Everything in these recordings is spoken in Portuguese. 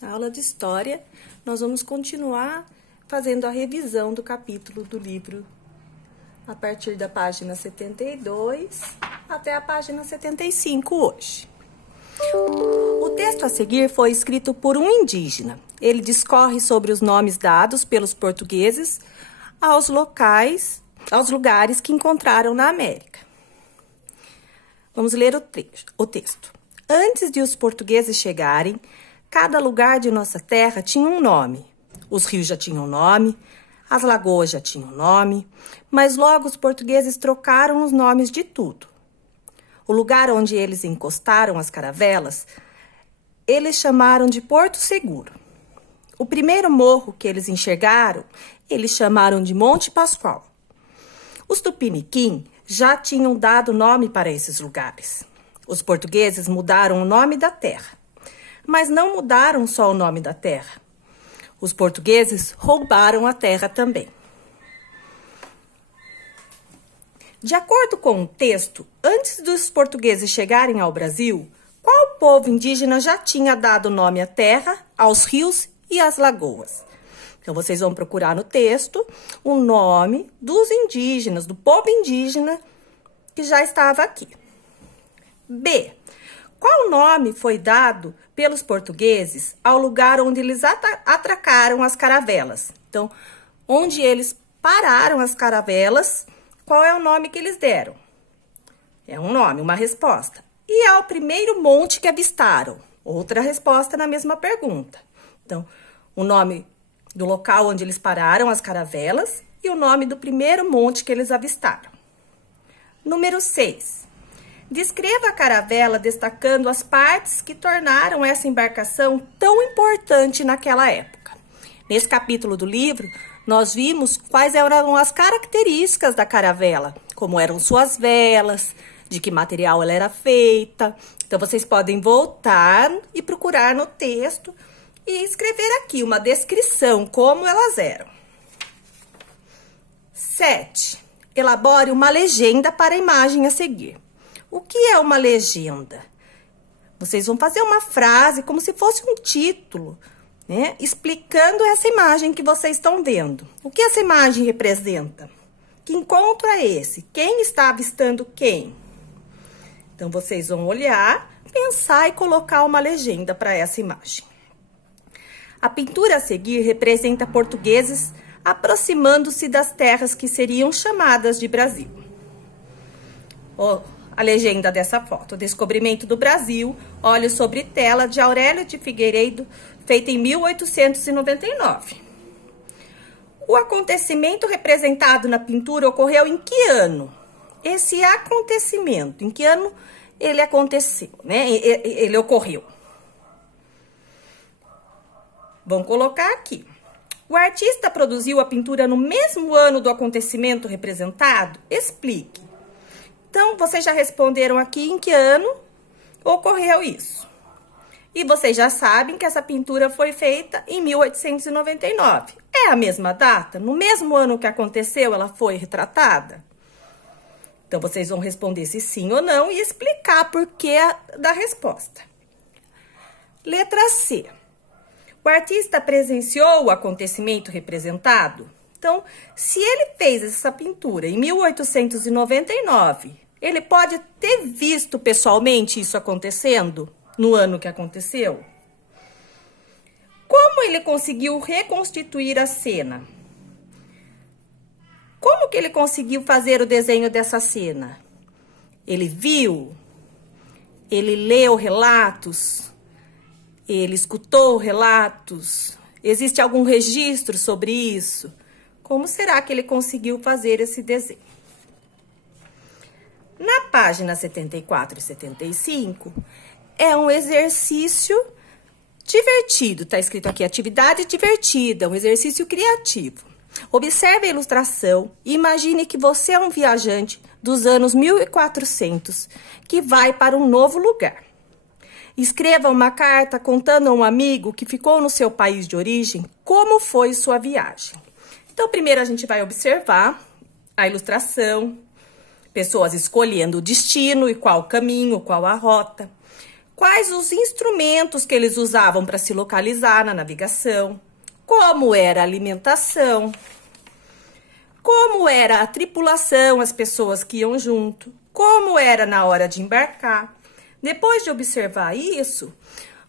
Na aula de História, nós vamos continuar fazendo a revisão do capítulo do livro a partir da página 72 até a página 75 hoje. O texto a seguir foi escrito por um indígena. Ele discorre sobre os nomes dados pelos portugueses aos lugares que encontraram na América. Vamos ler o texto. Antes de os portugueses chegarem, cada lugar de nossa terra tinha um nome. Os rios já tinham nome, as lagoas já tinham nome, mas logo os portugueses trocaram os nomes de tudo. O lugar onde eles encostaram as caravelas, eles chamaram de Porto Seguro. O primeiro morro que eles enxergaram, eles chamaram de Monte Pascoal. Os Tupiniquim já tinham dado nome para esses lugares. Os portugueses mudaram o nome da terra, mas não mudaram só o nome da terra. Os portugueses roubaram a terra também. De acordo com o texto, antes dos portugueses chegarem ao Brasil, qual povo indígena já tinha dado nome à terra, aos rios e às lagoas? Então, vocês vão procurar no texto o nome dos indígenas, do povo indígena que já estava aqui. B. Qual nome foi dado pelos portugueses ao lugar onde eles atracaram as caravelas? Então, onde eles pararam as caravelas, qual é o nome que eles deram? É um nome, uma resposta. E ao primeiro monte que avistaram? Outra resposta na mesma pergunta. Então, o nome do local onde eles pararam as caravelas e o nome do primeiro monte que eles avistaram. Número 6. Descreva a caravela destacando as partes que tornaram essa embarcação tão importante naquela época. Nesse capítulo do livro, nós vimos quais eram as características da caravela, como eram suas velas, de que material ela era feita. Então, vocês podem voltar e procurar no texto e escrever aqui uma descrição, como elas eram. 7. Elabore uma legenda para a imagem a seguir. O que é uma legenda? Vocês vão fazer uma frase como se fosse um título, né? Explicando essa imagem que vocês estão vendo. O que essa imagem representa? Que encontro é esse? Quem está avistando quem? Então, vocês vão olhar, pensar e colocar uma legenda para essa imagem. A pintura a seguir representa portugueses aproximando-se das terras que seriam chamadas de Brasil. A legenda dessa foto: o descobrimento do Brasil, olhos sobre tela, de Aurélio de Figueiredo, feita em 1899. O acontecimento representado na pintura ocorreu em que ano? Esse acontecimento, em que ano ele aconteceu, né? Ele ocorreu. Vamos colocar aqui. O artista produziu a pintura no mesmo ano do acontecimento representado? Explique. Então, vocês já responderam aqui em que ano ocorreu isso. E vocês já sabem que essa pintura foi feita em 1899. É a mesma data? No mesmo ano que aconteceu, ela foi retratada? Então, vocês vão responder se sim ou não e explicar por que da resposta. Letra C. O artista presenciou o acontecimento representado? Então, se ele fez essa pintura em 1899, ele pode ter visto pessoalmente isso acontecendo no ano que aconteceu? Como ele conseguiu reconstituir a cena? Como que ele conseguiu fazer o desenho dessa cena? Ele viu? Ele leu relatos? Ele escutou relatos? Existe algum registro sobre isso? Como será que ele conseguiu fazer esse desenho? Na página 74 e 75, é um exercício divertido. Está escrito aqui, atividade divertida, um exercício criativo. Observe a ilustração e imagine que você é um viajante dos anos 1400 que vai para um novo lugar. Escreva uma carta contando a um amigo que ficou no seu país de origem como foi sua viagem. Então, primeiro a gente vai observar a ilustração, pessoas escolhendo o destino e qual o caminho, qual a rota. quais os instrumentos que eles usavam para se localizar na navegação, como era a alimentação, como era a tripulação, as pessoas que iam junto, como era na hora de embarcar. Depois de observar isso,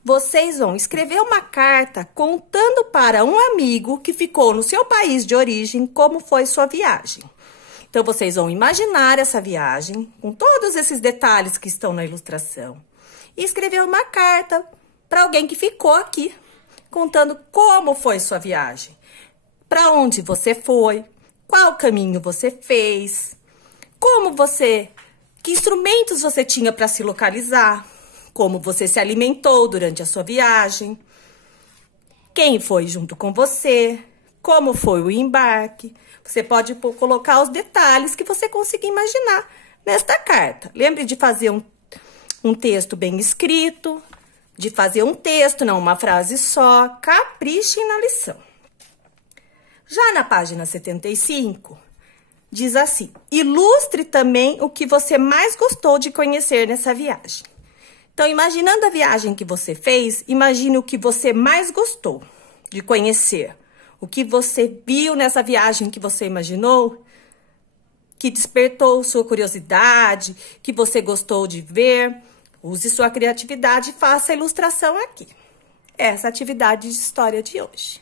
vocês vão escrever uma carta contando para um amigo que ficou no seu país de origem como foi sua viagem. Então, vocês vão imaginar essa viagem com todos esses detalhes que estão na ilustração e escrever uma carta para alguém que ficou aqui, contando como foi sua viagem, para onde você foi, qual caminho você fez, que instrumentos você tinha para se localizar, como você se alimentou durante a sua viagem, quem foi junto com você, como foi o embarque. Você pode colocar os detalhes que você conseguir imaginar nesta carta. Lembre de fazer um texto bem escrito, de fazer um texto, não uma frase só. Caprichem na lição. Já na página 75, diz assim: ilustre também o que você mais gostou de conhecer nessa viagem. Então, imaginando a viagem que você fez, imagine o que você mais gostou de conhecer. O que você viu nessa viagem que você imaginou, que despertou sua curiosidade, que você gostou de ver. Use sua criatividade e faça a ilustração aqui. Essa é a atividade de história de hoje.